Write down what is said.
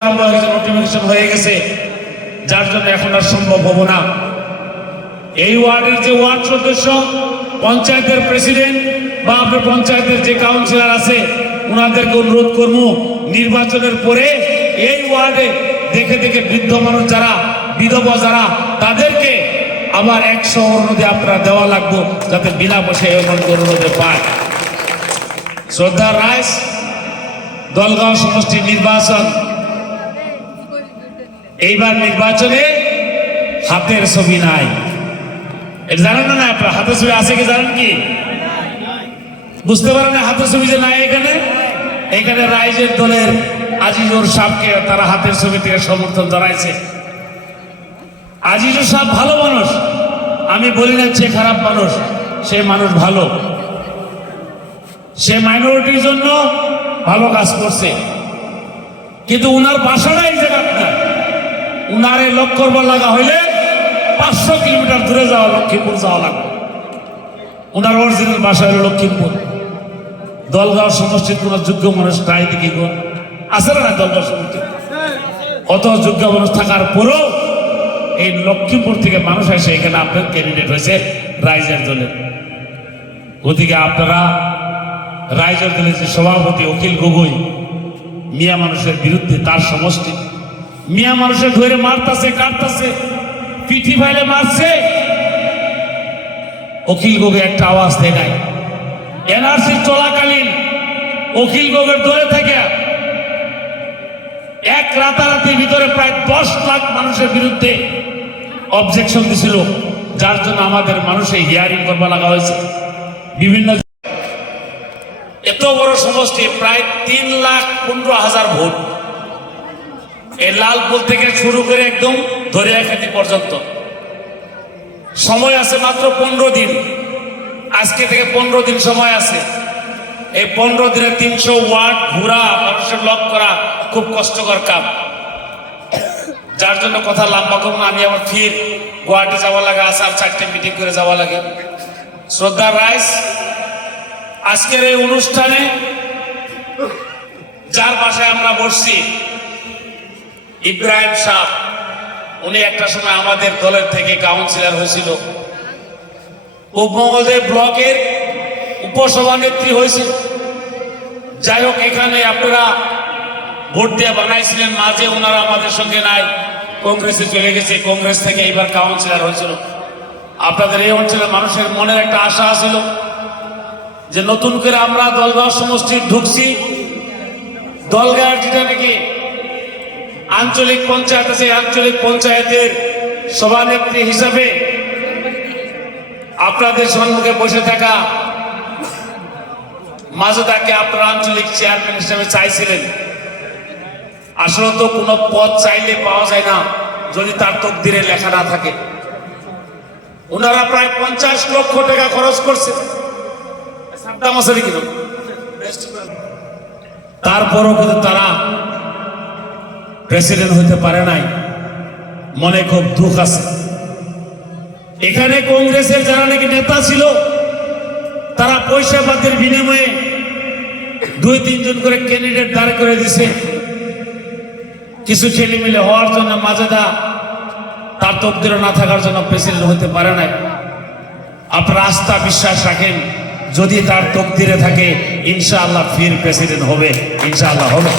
Notification হয়ে গেছে, যার জন্য এখন আর সম্ভব হবো না। এই ওয়ার্ডের যে ওয়ার্ড সদস্য, পঞ্চায়েতের প্রেসিডেন্ট বা আপনার পঞ্চায়েতের যে কাউন্সিলর আছে, ওনাদেরকে অনুরোধ করবো নির্বাচনের পরে এই ওয়ার্ডে দেখে দেখে বৃদ্ধ মানুষ যারা, বিধবা যারা, তাদেরকে আবার 100 অনুরোধে আপনারা দেওয়া লাগবে, যাতে বিনা পয়সায় অনুরোধে পায়। শ্রদ্ধা রাইস, দলগাঁও সমষ্টি নির্বাচন, এইবার নির্বাচনে হাতের ছবি নাই। এটা জানেন না? আপনার হাতের ছবি আছে কি জানেন কি? বুঝতে পারেন না হাতের ছবি যে নাই। এখানে রাইজের দলের আজিজুর সাহেবকে তারা হাতের ছবি থেকে সমর্থন জানাইছে। আজিজুর সাহেব ভালো মানুষ, আমি বলি না সে খারাপ মানুষ, সে মানুষ ভালো, সে মাইনরিটির জন্য ভালো কাজ করছে, কিন্তু উনার বাসাটা এই জায়গাটা না। উনারে লক করবার লাগা হইলে 500 কিলোমিটার দূরে যাওয়া, লক্ষ্মীপুর যাওয়া লাগবে। উনার অরিজিনাল বাসা হলো লক্ষ্মীপুর। দলগাঁও সমষ্টির কোন যোগ্য মানুষ নাই দেখি কোন আছে না? দলগাঁও সমষ্টি অত যোগ্য মানুষ থাকার পরেও এই লক্ষ্মীপুর থেকে মানুষ আসে এখানে আপনার ক্যান্ডিডেট হয়েছে রাইজের দলের। ওদিকে আপনারা রাইজের দলের যে সভাপতি অখিল গগৈ, মিয়া মানুষের বিরুদ্ধে তার সমষ্টি, মিয়া মানুষের ধরে মারতাছে, কাটতাছে, পিঠি ফাইলে মারছে। অখিল গগৈ একটা আওয়াজ দেয় নাই। এনআরসি চলাকালীন অখিল গগৈর ধরে থেকে এক রাতারাতির ভিতরে প্রায় 10 লাখ মানুষের বিরুদ্ধে অবজেকশন দিছিল, যার জন্য আমাদের মানুষের হিয়ারিং করবা লাগা হয়েছে। বিভিন্ন এত বড় সমষ্টি, প্রায় 3,15,000 ভোট। এই লালপুর থেকে শুরু করে একদম দরিয়াখাতি পর্যন্ত সময় আছে মাত্র 15 দিন। আজকে থেকে 15 দিন সময় আছে। এই 15 দিনে 300 ওয়ার্ড ঘোরা, মানুষের লক করা খুব কষ্টকর কাম, যার জন্য কথা লম্বা করবো না। আমি আবার ফির গুয়াহাটি যাওয়া লাগে, আসার 4টে মিটিং করে যাওয়া লাগে। শ্রদ্ধা রাইস, আজকের এই অনুষ্ঠানে যার বাসায় আমরা বসছি, ইব্রাহিম সাহ, উনি একটা সময় আমাদের দলের থেকে কাউন্সিলর হয়েছিল, উপমহোদয় ব্লকের উপসভানেত্রী হয়েছিল। যাই হোক, এখানে আপনারা ভোট দিয়ে বানাইছিলেন, মাঝে ওনারা আমাদের সঙ্গে নাই, কংগ্রেসে চলে গেছে। কংগ্রেস থেকে এইবার কাউন্সিলর হয়েছিল। আপনাদের এই অঞ্চলের মানুষের মনের একটা আশা ছিল যে নতুন করে আমরা দলগাঁও সমষ্টি ঢুকছি। দলগাঁও যেটা নাকি আঞ্চলিক পঞ্চায়েত আছে, আঞ্চলিক পঞ্চায়েতের সভানেত্রী হিসাবে আপনাদের সম্মুখে বসে থাকা মাজেদাকে আপনারা আঞ্চলিক চেয়ারম্যান হিসেবে চাইছিলেন। আসলে তো কোনো পদ চাইলে পাওয়া যায় না যদি তার তকদিরে লেখা না থাকে। ওনারা প্রায় 50 লক্ষ টাকা খরচ করছে, তারপরও কিন্তু তারা প্রেসিডেন্ট হতে পারে নাই। মনে খুব দুঃখ আছে। এখানে কংগ্রেসের যারা নাকি নেতা ছিল, তারা পয়সা পাতির বিনিময়ে 2-3 জন করে ক্যান্ডিডেট দাঁড় করে দিছে। কিছু ছেলেমিলে হওয়ার জন্য মাজেদা তার তকদিরে না থাকার জন্য প্রেসিডেন্ট হতে পারে নাই। আপনারা আস্থা বিশ্বাস রাখেন, যদি তার তকদিরে থাকে ইনশাআল্লাহ ফির প্রেসিডেন্ট হবে, ইনশাআল্লাহ হবে।